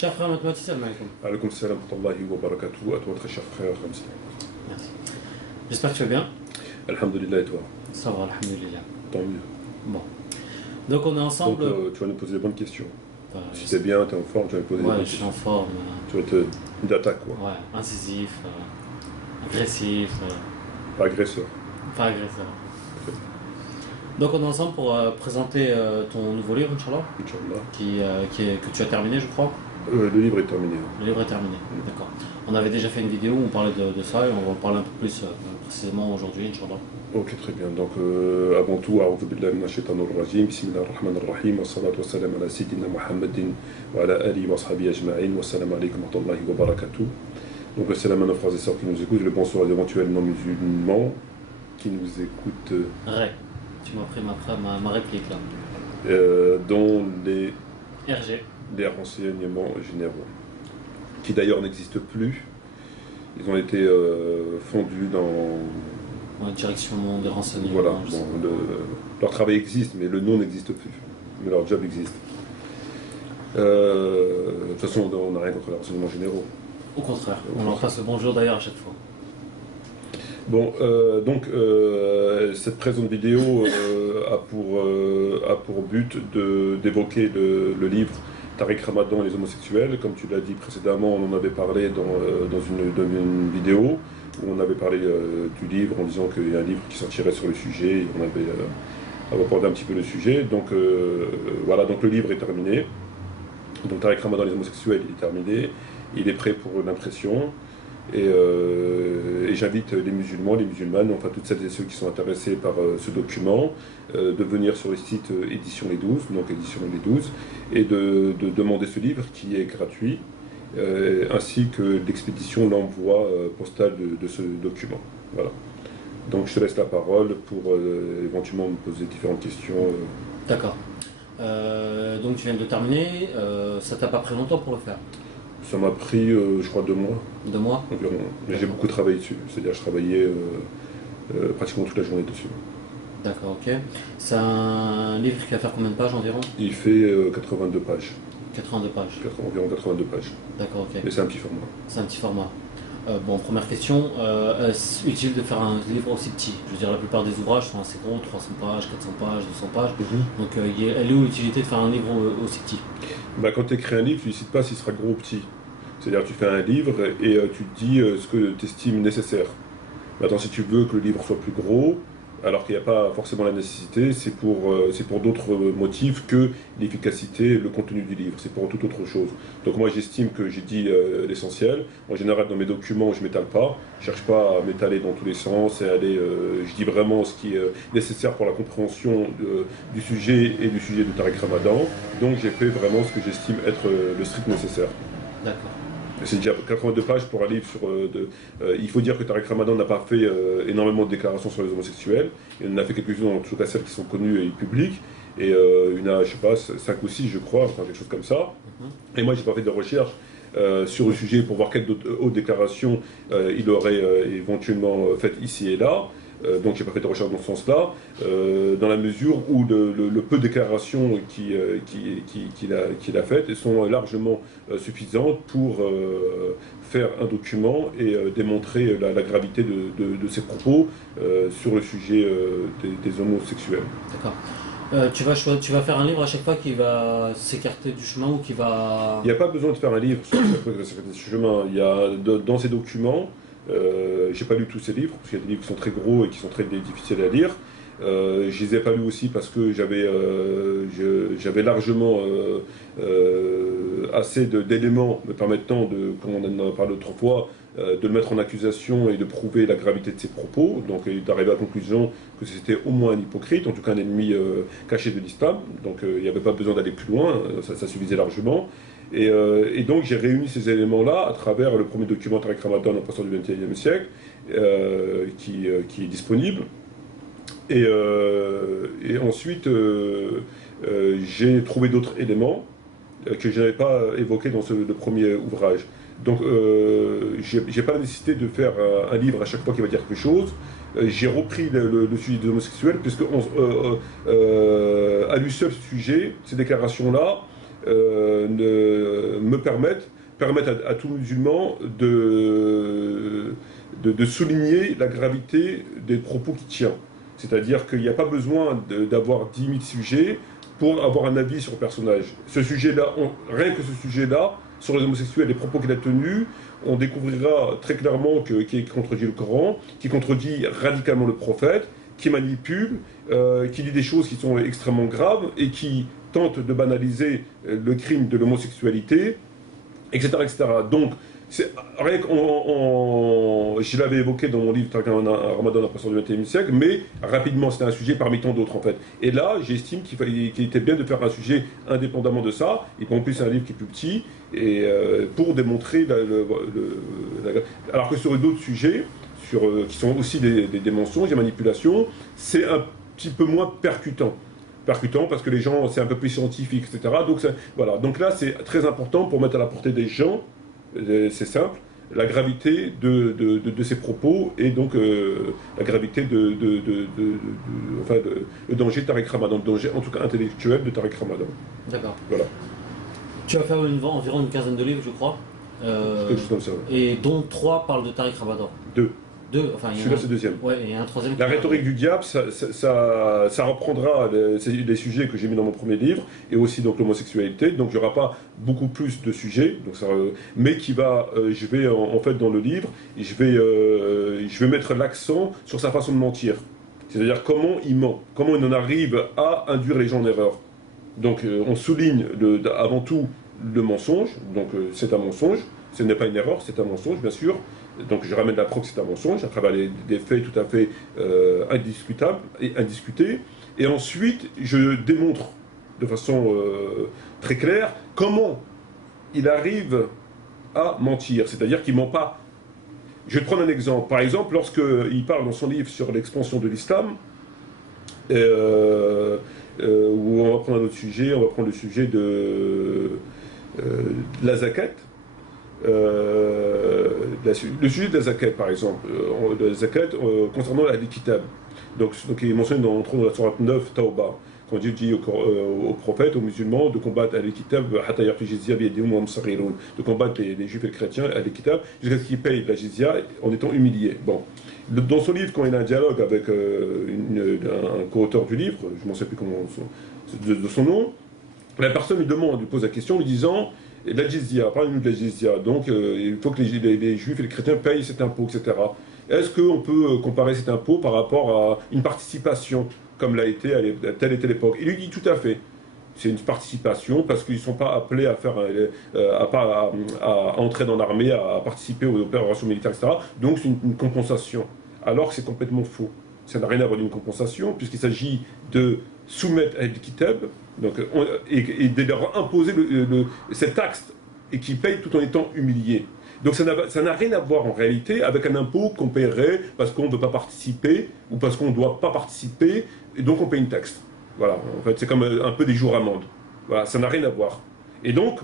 Cher frère mathématique, salam alaikum. Alaykoum salam wa rahmatullahi wa barakatuh. À toi, très cher frère Ramzi. Merci. J'espère que tu vas bien. Alhamdulillah, et toi? Ça va, alhamdulillah. Tant mieux. Bon. Donc on est ensemble. Donc, tu vas nous poser des bonnes questions. Si sais- t'es bien, t'es en forme, tu vas nous poser des Ouais, bonnes je suis questions. en forme. Tu vas être d'attaque, quoi. Ouais, incisif, agressif, Pas agresseur. pas agressif. Donc on est ensemble pour présenter ton nouveau livre, Inch'Allah, Inch'Allah. que tu as terminé, je crois. Le livre est terminé. Le livre est terminé, d'accord. On avait déjà fait une vidéo où on parlait de ça et on va en parler un peu plus précisément aujourd'hui, Inch'Allah. Ok, très bien. Donc, avant tout, A'udhu billahi minash shaitanir rajim, bismillahir rahmanir rahim, wa salatu wa salam ala sayyidina Muhammadin wa ala alihi wa sahbihi ajma'in, wa salam alaykum wa rahmatullahi wa barakatuh. Donc, le salam à nos frères et sœurs qui nous écoutent, le bonsoir aux éventuels non-musulmans qui nous écoutent. Tu m'as pris ma réplique là. Dans les RG. renseignements généraux, qui d'ailleurs n'existent plus. Ils ont été fondus dans... Ouais, direction des renseignements. Voilà, je sais bon, leur travail existe, mais le nom n'existe plus. Mais leur job existe. De toute façon, on n'a rien contre les renseignements généraux. Au contraire, on leur passe le bonjour d'ailleurs à chaque fois. Bon, donc cette présente vidéo a pour but d'évoquer le livre Tariq Ramadan et les homosexuels. Comme tu l'as dit précédemment, on en avait parlé dans une vidéo où on avait parlé du livre en disant qu'il y a un livre qui sortirait sur le sujet et on avait abordé un petit peu le sujet. Donc voilà, donc le livre est terminé. Donc Tariq Ramadan et les homosexuels, il est terminé. Il est prêt pour l'impression. Et j'invite les musulmans, les musulmanes, enfin toutes celles et ceux qui sont intéressés par ce document, de venir sur le site Édition Les 12, donc Édition Les 12, et de demander ce livre qui est gratuit, ainsi que l'expédition, l'envoi postal de ce document. Voilà. Donc je te laisse la parole pour éventuellement me poser différentes questions. D'accord. Donc tu viens de terminer, ça t'a pas pris longtemps pour le faire? Ça m'a pris, je crois, 2 mois. 2 mois Environ. J'ai beaucoup travaillé dessus, c'est-à-dire je travaillais pratiquement toute la journée dessus. D'accord, ok. C'est un livre qui va faire combien de pages environ? Il fait 82 pages. 82 pages. Environ 82 pages. D'accord, ok. Mais c'est un petit format. C'est un petit format. Bon, première question, est-ce utile de faire un livre aussi petit? Je veux dire, la plupart des ouvrages sont assez gros, 300 pages, 400 pages, 200 pages. Donc, elle est où l'utilité de faire un livre aussi petit? Bah, quand tu écris un livre, tu ne décides pas s'il sera gros ou petit. C'est-à-dire tu fais un livre et tu te dis ce que tu estimes nécessaire. Maintenant, si tu veux que le livre soit plus gros, alors qu'il n'y a pas forcément la nécessité, c'est pour d'autres motifs que l'efficacité, le contenu du livre. C'est pour toute autre chose. Donc moi, j'estime que j'ai dit l'essentiel. En général, dans mes documents, je ne m'étale pas. Je ne cherche pas à m'étaler dans tous les sens et aller... je dis vraiment ce qui est nécessaire pour la compréhension du sujet et du sujet de Tariq Ramadan. Donc j'ai fait vraiment ce que j'estime être le strict nécessaire. D'accord. C'est déjà 82 pages pour un livre sur... il faut dire que Tariq Ramadan n'a pas fait énormément de déclarations sur les homosexuels. Il en a fait quelques-unes, en tout cas celles qui sont connues et publiques. Et il y en a, je sais pas, 5 ou 6 je crois, enfin quelque chose comme ça. Et moi j'ai pas fait de recherche sur le sujet pour voir quelles autres déclarations il aurait éventuellement faites ici et là. Donc j'ai pas fait de recherche dans ce sens-là, dans la mesure où le peu de déclarations qu'il a faites sont largement suffisantes pour faire un document et démontrer la gravité de ses propos sur le sujet des homosexuels. D'accord. Tu vas faire un livre à chaque fois qui va s'écarter du chemin ou qui va... Il n'y a pas besoin de faire un livre sur chaque fois qui va s'écarter du chemin. Il y a dans ces documents... j'ai pas lu tous ces livres, parce qu'il y a des livres qui sont très gros et qui sont très difficiles à lire. Je les ai pas lus aussi parce que j'avais largement assez d'éléments me permettant, comme on en a parlé autrefois, de le mettre en accusation et de prouver la gravité de ses propos, donc d'arriver à la conclusion que c'était au moins un hypocrite, en tout cas un ennemi caché de l'islam, donc il n'y avait pas besoin d'aller plus loin, ça suffisait largement. Et donc j'ai réuni ces éléments-là à travers le premier document Tariq Ramadan en passant du XXIe siècle, qui est disponible. Et ensuite, j'ai trouvé d'autres éléments que je n'avais pas évoqués dans le premier ouvrage. Donc j'ai pas la nécessité de faire un livre à chaque fois qui va dire quelque chose. J'ai repris le sujet des homosexuels, puisque à lui seul ce sujet, ces déclarations-là, me permettent à tout musulman de souligner la gravité des propos qu'il tient. C'est-à-dire qu'il n'y a pas besoin d'avoir 10 000 sujets pour avoir un avis sur le personnage. Ce sujet-là, rien que ce sujet-là, sur les homosexuels, les propos qu'il a tenus, on découvrira très clairement qu'il contredit le Coran, qu'il contredit radicalement le prophète, qui manipule, qui dit des choses qui sont extrêmement graves et qui tente de banaliser le crime de l'homosexualité, etc., etc. Donc, rien je l'avais évoqué dans mon livre un Ramadan après du XXIe siècle, mais rapidement, c'était un sujet parmi tant d'autres en fait. Et là, j'estime qu'il était bien de faire un sujet indépendamment de ça, et en plus c'est un livre qui est plus petit, et pour démontrer alors que sur d'autres sujets, qui sont aussi des mensonges, des manipulations, c'est un petit peu moins percutant parce que les gens, c'est un peu plus scientifique, etc. Donc, voilà. Donc là, c'est très important pour mettre à la portée des gens, c'est simple, la gravité de ces propos et donc la gravité enfin, le danger de Tariq Ramadan, le danger en tout cas intellectuel de Tariq Ramadan. D'accord. Voilà. Tu as fait environ une quinzaine de livres, je crois. Quelque chose comme ça. Ouais. Et dont 3 parlent de Tariq Ramadan. 2. Enfin, celui-là, c'est le deuxième. Ouais, et un troisième. La rhétorique du diable, ça reprendra les sujets que j'ai mis dans mon premier livre, et aussi donc l'homosexualité. Donc il n'y aura pas beaucoup plus de sujets, donc mais qui va, je vais en fait dans le livre, je vais mettre l'accent sur sa façon de mentir. C'est-à-dire comment il ment, comment il en arrive à induire les gens en erreur. Donc on souligne avant tout le mensonge, donc c'est un mensonge, ce n'est pas une erreur, c'est un mensonge bien sûr. Donc je ramène la preuve que c'est un mensonge à travers des faits tout à fait indiscutables et indiscutés. Et ensuite, je démontre de façon très claire comment il arrive à mentir. C'est-à-dire qu'il ne ment pas. Je vais te prendre un exemple. Par exemple, lorsqu'il parle dans son livre sur l'expansion de l'islam, où on va prendre un autre sujet, on va prendre le sujet de la zakat. Le sujet de la zakat, par exemple, de la zakat concernant la kitab. Donc il mentionne entre autres dans la sourate 9, Tawbah, quand Dieu dit aux prophètes, aux musulmans, de combattre al-kitab, de combattre les juifs et les chrétiens al-kitab, jusqu'à ce qu'ils payent la jizya en étant humiliés. Bon. Dans son livre, quand il a un dialogue avec un co-auteur du livre, je ne m'en sais plus comment de son nom, la personne lui pose la question lui disant: la jizya, parlez-nous de la jizya, donc il faut que les juifs et les chrétiens payent cet impôt, etc. Est-ce qu'on peut comparer cet impôt par rapport à une participation, comme l'a été à telle et telle époque? Il lui dit tout à fait. C'est une participation parce qu'ils ne sont pas appelés à entrer dans l'armée, à participer aux opérations militaires, etc. Donc c'est une compensation. Alors que c'est complètement faux. Ça n'a rien à voir d'une compensation, puisqu'il s'agit de soumettre à Al-Kitab, et de leur imposer cet acte, et qui payent tout en étant humiliés. Donc ça n'a rien à voir en réalité avec un impôt qu'on paierait parce qu'on ne veut pas participer, ou parce qu'on ne doit pas participer, et donc on paye une taxe. Voilà, en fait c'est comme un peu des jours amendes. Voilà, ça n'a rien à voir. Et donc,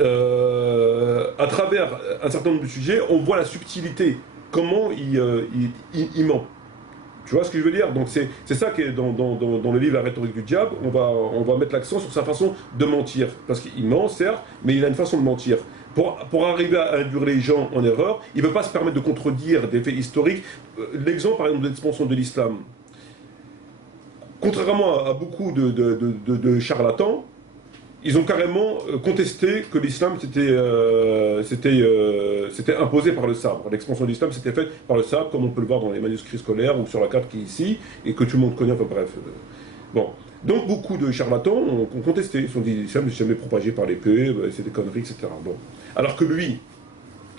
à travers un certain nombre de sujets, on voit la subtilité, comment il ment. Tu vois ce que je veux dire? Donc c'est ça qui est dans le livre La rhétorique du diable, on va mettre l'accent sur sa façon de mentir. Parce qu'il ment, certes, mais il a une façon de mentir. Pour arriver à induire les gens en erreur, il ne peut pas se permettre de contredire des faits historiques. L'exemple, par exemple, de l'expansion de l'islam. Contrairement à beaucoup de charlatans, ils ont carrément contesté que l'islam s'était imposé par le sabre. L'expansion de l'islam s'était faite par le sabre, comme on peut le voir dans les manuscrits scolaires ou sur la carte qui est ici, et que tout le monde connaît, enfin bref. Bon. Donc beaucoup de charlatans ont contesté. Ils se sont dit l'islam n'est jamais propagé par l'épée, c'est des conneries, etc. Bon. Alors que lui,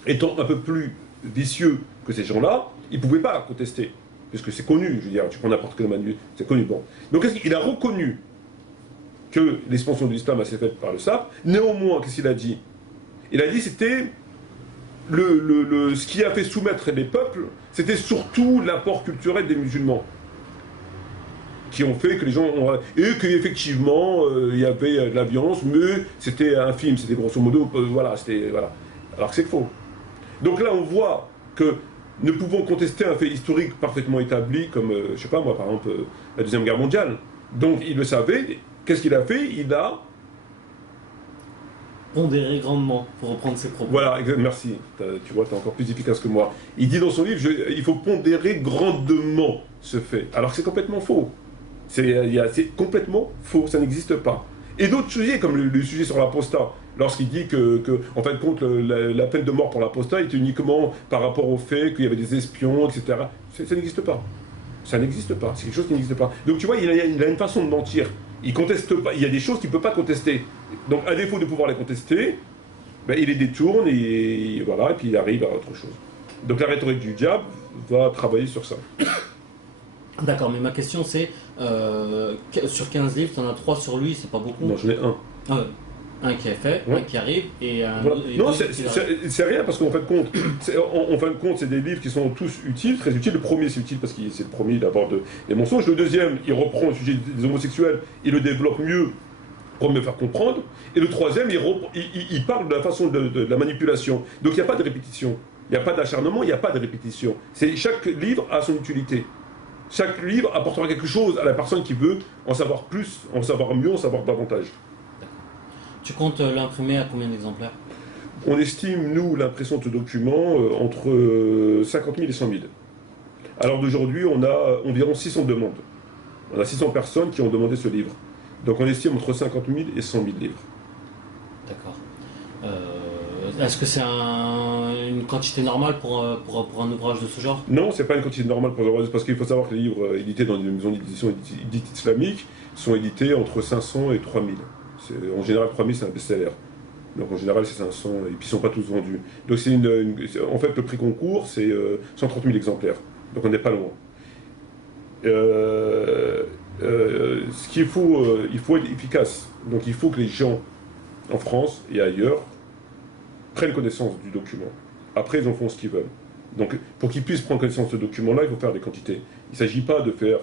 étant un peu plus vicieux que ces gens-là, il ne pouvait pas contester. Puisque c'est connu, je veux dire, tu prends n'importe quel manuel, c'est connu. Bon. Donc il a reconnu que l'expansion de l'islam a été faite par le sabre. Néanmoins, qu'est-ce qu'il a dit? Il a dit c'était ce qui a fait soumettre les peuples, c'était surtout l'apport culturel des musulmans, qui ont fait que les gens ont... Et qu'effectivement, il y avait de la violence, mais c'était infime, c'était grosso modo, voilà, c'était... Voilà. Alors que c'est faux. Donc là, on voit que ne pouvons contester un fait historique parfaitement établi, comme, je sais pas moi, par exemple, la Deuxième Guerre mondiale. Donc il le savait, Qu'est-ce qu'il a fait? Il a... Pondérer grandement, pour reprendre ses propos. Voilà, merci. Tu vois, tu es encore plus efficace que moi. Il dit dans son livre, il faut pondérer grandement ce fait. Alors que c'est complètement faux. C'est complètement faux, ça n'existe pas. Et d'autres sujets, comme le sujet sur l'apostat, lorsqu'il dit en fin de compte, la peine de mort pour l'apostat est uniquement par rapport au fait qu'il y avait des espions, etc. Ça n'existe pas. Ça n'existe pas. C'est quelque chose qui n'existe pas. Donc tu vois, il a une façon de mentir. Il conteste pas. Il y a des choses qu'il ne peut pas contester. Donc à défaut de pouvoir les contester, ben, il les détourne et voilà, et puis il arrive à autre chose. Donc la rhétorique du diable va travailler sur ça. D'accord, mais ma question c'est, sur 15 livres, tu en as 3 sur lui, c'est pas beaucoup? Non, j'en ai un. Un qui est fait, Ouais. un qui arrive, et un Voilà. autre... Non, c'est rien, parce qu'en fin de compte, c'est des livres qui sont tous utiles, très utiles. Le premier, c'est utile parce que c'est le premier d'abord des mensonges. Le deuxième, il reprend le sujet des homosexuels, il le développe mieux pour me faire comprendre. Et le troisième, il parle de la façon de la manipulation. Donc il n'y a pas de répétition, il n'y a pas d'acharnement, il n'y a pas de répétition. Chaque livre a son utilité. Chaque livre apportera quelque chose à la personne qui veut en savoir plus, en savoir mieux, en savoir davantage. Tu comptes l'imprimer à combien d'exemplaires? On estime, nous, l'impression de ce document entre 50 000 et 100 000. Alors d'aujourd'hui, on a environ 600 demandes. On a 600 personnes qui ont demandé ce livre. Donc on estime entre 50 000 et 100 000 livres. D'accord. Est-ce que c'est une quantité normale pour un ouvrage de ce genre? Non, c'est pas une quantité normale pour le parce qu'il faut savoir que les livres édités dans une maison d'édition dite islamique sont édités entre 500 et 3 000. En général, 3 000, c'est un best-seller. Donc en général, c'est 500, et puis ils ne sont pas tous vendus. Donc en fait, le prix concours, c'est 130 000 exemplaires. Donc on n'est pas loin. Ce qu'il faut, il faut être efficace. Donc il faut que les gens, en France et ailleurs, prennent connaissance du document. Après, ils en font ce qu'ils veulent. Donc pour qu'ils puissent prendre connaissance de ce document-là, il faut faire des quantités. Il ne s'agit pas de faire...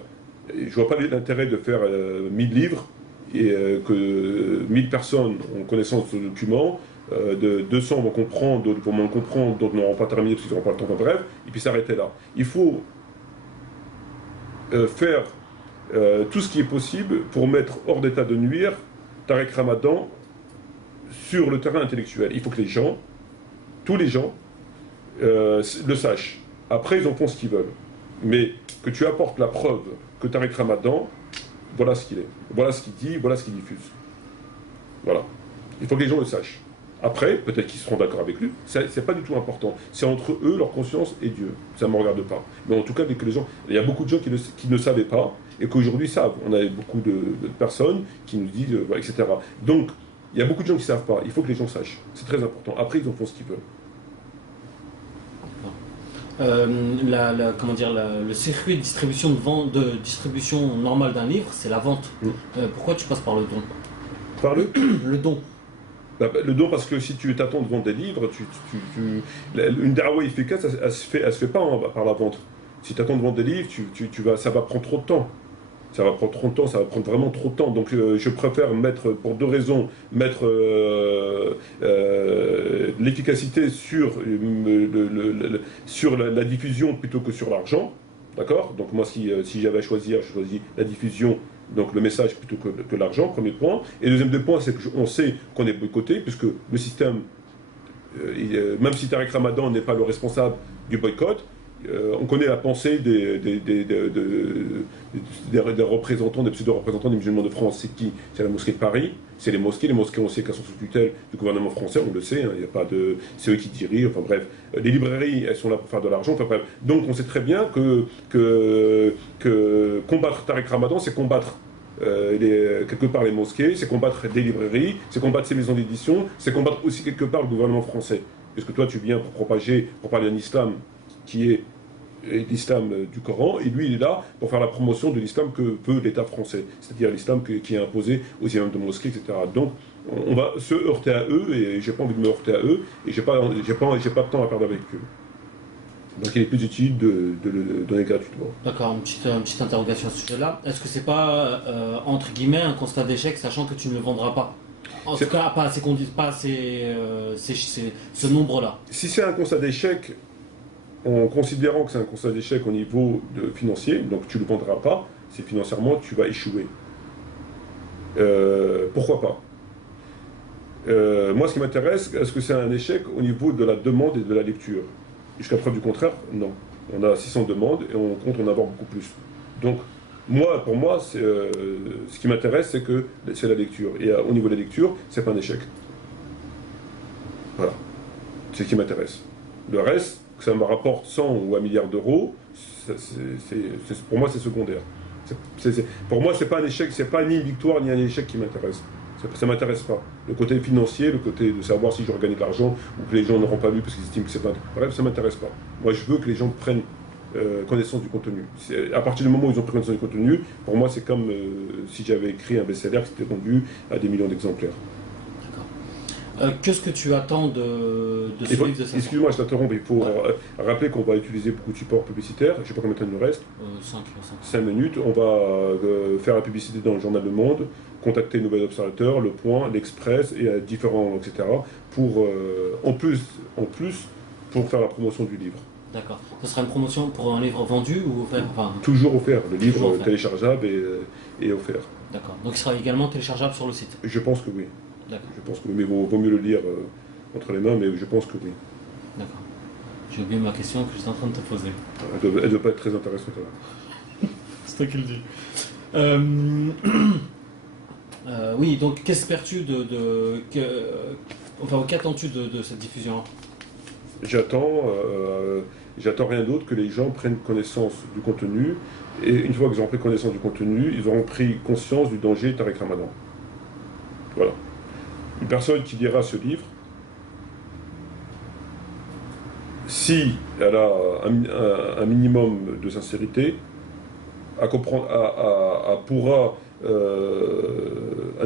Je ne vois pas l'intérêt de faire 1000 livres, et que 1000 personnes ont connaissance de ce document, de 200 vont comprendre, d'autres vont moins comprendre, d'autres n'auront pas terminé parce qu'ils n'auront pas le temps, enfin, bref, et puis s'arrêter là. Il faut faire tout ce qui est possible pour mettre hors d'état de nuire Tarek Ramadan sur le terrain intellectuel. Il faut que les gens, tous les gens, le sachent. Après, ils en font ce qu'ils veulent. Mais que tu apportes la preuve que Tarek Ramadan, voilà ce qu'il est, voilà ce qu'il dit, voilà ce qu'il diffuse. Voilà. Il faut que les gens le sachent. Après, peut-être qu'ils seront d'accord avec lui, c'est pas du tout important. C'est entre eux, leur conscience et Dieu. Ça ne me regarde pas. Mais en tout cas, que les gens, il y a beaucoup de gens qui ne savaient pas et qu'aujourd'hui savent. On a beaucoup de personnes qui nous disent, etc. Donc, il y a beaucoup de gens qui ne savent pas. Il faut que les gens sachent. C'est très important. Après, ils en font ce qu'ils veulent. Comment dire, le circuit de distribution, de distribution normale d'un livre, c'est la vente. Pourquoi tu passes par le don? Par le don. Le don, parce que si tu t'attends de vendre des livres, une dawa efficace, elle se fait pas par la vente. Si tu attends de vendre des livres, ça va prendre trop de temps. Ça va prendre trop de temps, ça va prendre vraiment trop de temps. Donc je préfère mettre, pour deux raisons, mettre l'efficacité sur la diffusion plutôt que sur l'argent. D'accord? Donc moi, si j'avais à choisir, je choisis la diffusion, donc le message plutôt que l'argent, premier point. Et deuxième point, c'est qu'on sait qu'on est boycotté, puisque le système, même si Tarek Ramadan n'est pas le responsable du boycott, on connaît la pensée des représentants, des pseudo-représentants des musulmans de France. C'est qui? C'est la mosquée de Paris, c'est les mosquées. Les mosquées, on sait qu'elles sont sous tutelle du gouvernement français, on le sait, hein, y a pas de... c'est eux qui dirigent, enfin bref. Les librairies, elles sont là pour faire de l'argent, enfin bref. Donc on sait très bien que combattre Tarek Ramadan, c'est combattre quelque part les mosquées, c'est combattre des librairies, c'est combattre ces maisons d'édition, c'est combattre aussi quelque part le gouvernement français. Puisque toi, tu viens pour parler d'un islam qui est l'islam du Coran, et lui il est là pour faire la promotion de l'islam que veut l'État français, c'est-à-dire l'islam qui est imposé aux imams de mosquées, etc. Donc on va se heurter à eux, et j'ai pas envie de me heurter à eux, et j'ai pas de temps à perdre avec eux. Donc il est plus utile de le donner gratuitement. D'accord, une petite interrogation à ce sujet-là. Est-ce que c'est pas, entre guillemets, un constat d'échec, sachant que tu ne le vendras pas? En tout cas, pas assez ce nombre-là. Si c'est un constat d'échec, en considérant que c'est un constat d'échec au niveau financier, donc tu ne le vendras pas, c'est financièrement tu vas échouer. Pourquoi pas? Moi, ce qui m'intéresse, est-ce que c'est un échec au niveau de la demande et de la lecture? Jusqu'à preuve du contraire, non. On a 600 demandes et on compte en avoir beaucoup plus. Donc, pour moi, ce qui m'intéresse, c'est la lecture. Et au niveau de la lecture, c'est pas un échec. Voilà. C'est ce qui m'intéresse. Le reste, que ça me rapporte 100 ou 1 milliard d'euros, pour moi, c'est secondaire. Pour moi, c'est pas un échec, c'est pas ni une victoire ni un échec qui m'intéresse. Ça ne m'intéresse pas. Le côté financier, le côté de savoir si je gagner de l'argent ou que les gens n'auront pas vu parce qu'ils estiment que c'est pas. Bref, ça ne m'intéresse pas. Moi, je veux que les gens prennent connaissance du contenu. À partir du moment où ils ont pris connaissance du contenu, pour moi, c'est comme si j'avais écrit un best-seller qui s'était vendu à des millions d'exemplaires. Qu'est-ce que tu attends de ce livre de 500? Excuse-moi, je t'interromps, il faut rappeler qu'on va utiliser beaucoup de supports publicitaires. Je ne sais pas combien de temps il nous reste. 5 minutes. On va faire la publicité dans le journal Le Monde, contacter Nouvel Observateur, Le Point, l'Express et différents, etc. En plus, pour faire la promotion du livre. D'accord. Ce sera une promotion pour un livre vendu ou offert? Toujours offert. Le livre téléchargeable et offert. D'accord. Donc il sera également téléchargeable sur le site? Je pense que oui. D'accord. Je pense que oui, mais vaut mieux le lire entre les mains, mais je pense que oui. D'accord. J'ai oublié ma question que j'étais en train de te poser. Elle ne doit pas être très intéressante. C'est toi qui le dis. Oui, donc qu'espères-tu qu'attends-tu de cette diffusion? J'attends rien d'autre que les gens prennent connaissance du contenu, et une fois qu'ils auront pris connaissance du contenu, ils auront pris conscience du danger Tariq Ramadan. Voilà. Une personne qui lira ce livre, si elle a un minimum de sincérité, elle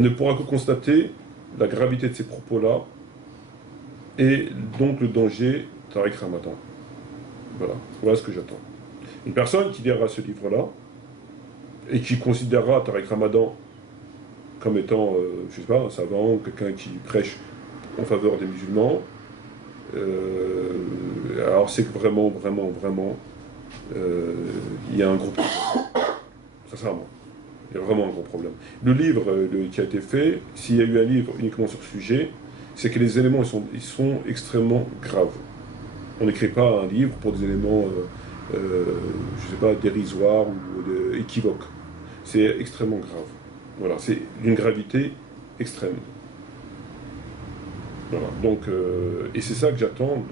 ne pourra que constater la gravité de ces propos-là et donc le danger Tariq Ramadan. Voilà ce que j'attends. Une personne qui lira ce livre-là et qui considérera Tariq Ramadan comme étant, je sais pas, un savant, quelqu'un qui prêche en faveur des musulmans, alors c'est que vraiment, il y a un gros problème. Sincèrement, il y a vraiment un gros problème. Le livre qui a été fait, s'il y a eu un livre uniquement sur ce sujet, c'est que les éléments ils sont extrêmement graves. On n'écrit pas un livre pour des éléments, je sais pas, dérisoires ou équivoques. C'est extrêmement grave. Voilà, c'est d'une gravité extrême. Voilà, donc, et c'est ça que j'attends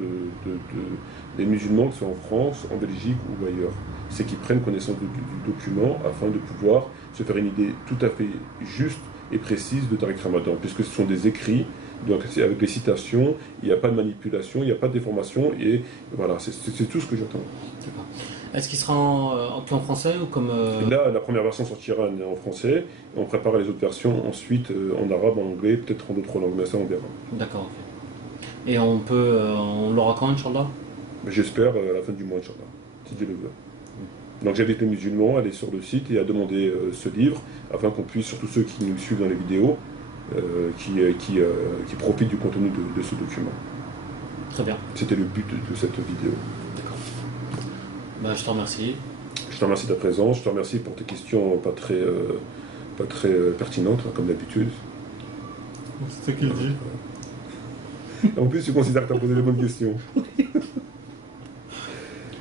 des musulmans, que ce soit en France, en Belgique ou ailleurs. C'est qu'ils prennent connaissance du document afin de pouvoir se faire une idée tout à fait juste et précise de Tariq Ramadan, puisque ce sont des écrits, donc avec les citations, il n'y a pas de manipulation, il n'y a pas de déformation, et voilà, c'est tout ce que j'attends. D'accord. Est-ce qu'il sera en français ou comme... Là, la première version sortira en français, on prépare les autres versions ensuite en arabe, en anglais, peut-être en d'autres langues, mais ça on verra. D'accord, ok. Et on l'aura quand, Inch'Allah? J'espère à la fin du mois, Inch'Allah, si Dieu le veut. Donc j'invite les musulmans à aller sur le site et à demander ce livre, afin qu'on puisse, surtout ceux qui nous suivent dans les vidéos, qui profitent du contenu de ce document. Très bien. C'était le but de cette vidéo. D'accord. Bah, je te remercie. Je te remercie de ta présence, je te remercie pour tes questions pas très pertinentes, comme d'habitude. C'est toi qui le dis. En plus, tu considères que tu as posé les bonnes questions.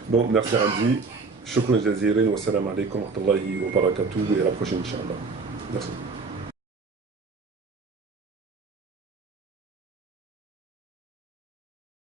Bon, merci Ramzi. Shukran jazirin wa salam alaikum wa rahmatullahi wa barakatuh et à la prochaine, Inch'Allah. Merci.